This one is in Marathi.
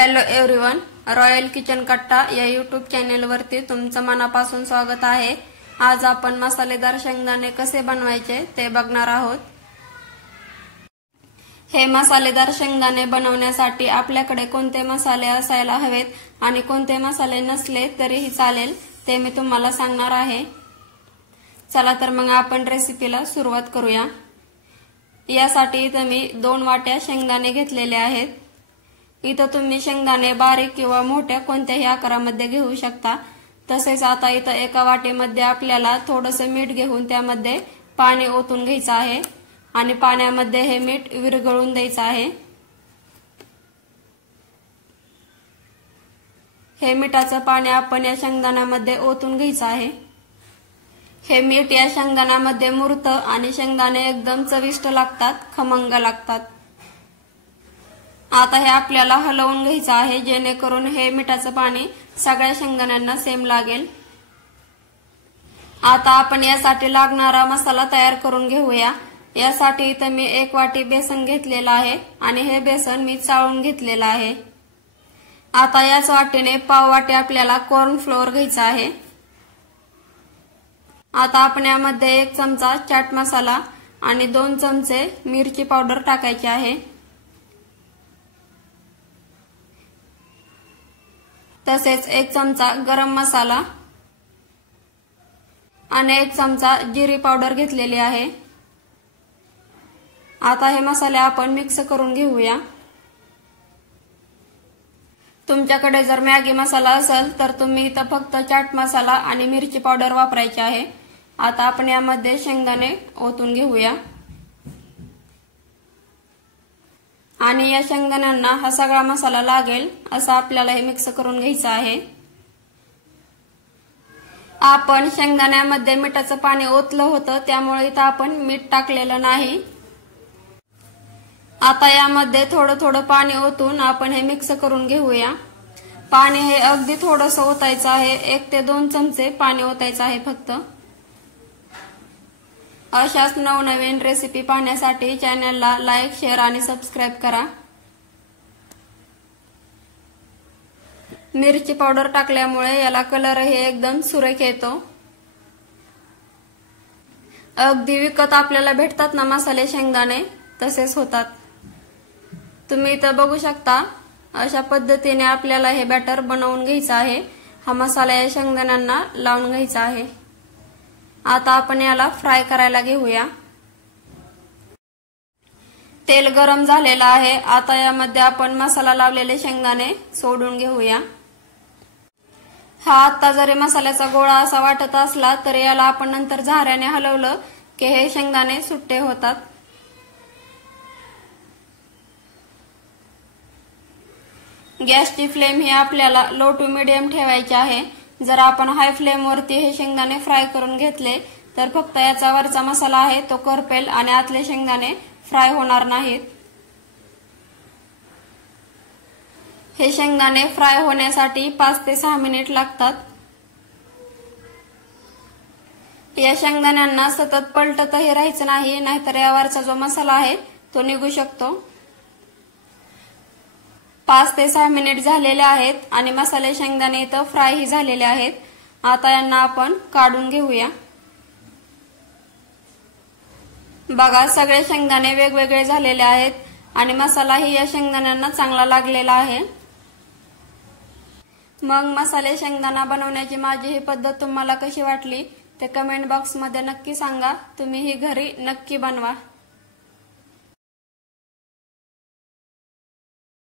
हॅलो एव्हरीवन, रॉयल किचन कट्टा या यूट्यूब चॅनेलवरती तुमचं मनापासून स्वागत आहे। आज आपण मसालेदार शेंगदाणे कसे बनवायचे ते बघणार आहोत। हे मसालेदार शेंगदाणे बनवण्यासाठी आपल्याकडे कोणते मसाले असायला हवेत आणि कोणते मसाले नसले तरीही चालेल ते मी तुम्हाला सांगणार आहे। चला तर मग आपण रेसिपीला सुरुवात करूया। यासाठी इथे मी 2 वाट्या शेंगदाणे घेतलेले आहेत। इथं तुम्ही शेंगदाणे बारीक किंवा मोठ्या कोणत्याही आकारामध्ये घेऊ शकता। तसेच आता इथं एका वाटीमध्ये आपल्याला थोडंसं मीठ घेऊन त्यामध्ये पाणी ओतून घ्यायचं आहे आणि पाण्यामध्ये हे मीठ विरघळून द्यायचं आहे। हे मिठाचं पाणी आपण या शेंगदाण्यामध्ये ओतून घ्यायचं आहे। हे मीठ या शेंगदाण्यामध्ये मुरतं आणि शेंगदाणे एकदम चविष्ट लागतात, खमंग लागतात। आता हे आपल्याला हलवून घ्यायचं आहे जेणेकरून हे मिठाचं पाणी सगळ्या शेंगदाण्यांना सेम लागेल। आता आपण यासाठी लागणारा मसाला तयार करून घेऊया। यासाठी इथं मी 1 वाटी बेसन घेतलेला आहे आणि हे बेसन मी चाळून घेतलेलं आहे। आता याच वाटीने पाव वाटी आपल्याला कॉर्न फ्लोअर घ्यायचा आहे। आता आपण यामध्ये 1 चमचा चाट मसाला आणि 2 चमचे मिरची पावडर टाकायची आहे। तसेच 1 चमचा गरम मसाला आणि 1 चमचा जिरी पावडर घेतलेली आहे। आता हे मसाले आपण मिक्स करून घेऊया। तुमच्याकडे जर मॅगी मसाला असेल तर तुम्ही इथं फक्त चाट मसाला आणि मिरची पावडर वापरायची आहे। आता आपण यामध्ये शेंगदाणे ओतून घेऊया आणि या शेंगदाण्यांना हा सगळा मसाला लागेल असं आपल्याला हे मिक्स करून घ्यायचं आहे। आपण शेंगदाण्यामध्ये मिठाचं पाणी ओतलं होतं त्यामुळे इथं आपण मीठ टाकलेलं नाही। आता यामध्ये थोडं थोडं पाणी ओतून आपण हे मिक्स करून घेऊया। पाणी हे अगदी थोडंसं ओतायचं आहे, 1 ते 2 चमचे पाणी ओतायचं आहे फक्त। अशाच नवनवीन रेसिपी पाहण्यासाठी चॅनलला लाईक, शेअर आणि सबस्क्राइब करा। मिरची पावडर टाकल्यामुळे याला कलरही एकदम सुरेख येतो। अगदी विकत आपल्याला भेटतात ना मसाले शेंगदाणे, तसेच होतात। तुम्ही इथं बघू शकता अशा पद्धतीने आपल्याला हे बॅटर बनवून घ्यायचं आहे। हा मसाला या शेंगदाण्यांना लावून घ्यायचा आहे। आता आपण याला फ्राय करायला घेऊया। तेल गरम झालेलं आहे। आता यामध्ये आपण मसाला लावलेले शेंगदाणे सोडून घेऊया। हा आता जरी मसाल्याचा गोळा असा वाटत असला तरी याला आपण नंतर झाऱ्याने हलवलं की हे शेंगदाणे सुट्टे होतात। गॅसची फ्लेम ही आपल्याला लो टू मीडियम ठेवायची आहे। जर आपण हाय फ्लेम वरती हे शेंगदाणे फ्राय करून घेतले तर फक्त याचा वरचा मसाला आहे तो करपेल आणि आतले शेंगदाणे फ्राय होणार नाहीत। हे शेंगदाणे फ्राय होण्यासाठी 5 ते 6 मिनिट लागतात। या शेंगदाण्यांना सतत पलटतही राहायचं नाही, नाहीतर यावरचा जो मसाला आहे तो निघू शकतो। 5 ते 6 मिनिट झालेले आहेत आणि मसाले शेंगदाणे इथं फ्राय ही झालेले आहेत। आता यांना आपण काढून घेऊया। बघा सगळे शेंगदाणे वेगवेगळे झालेले आहेत आणि मसालाही या शेंगदाण्यांना चांगला लागलेला आहे। मग मसाले शेंगदाणा बनवण्याची माझी ही पद्धत तुम्हाला कशी वाटली ते कमेंट बॉक्स मध्ये नक्की सांगा। तुम्ही ही घरी नक्की बनवा।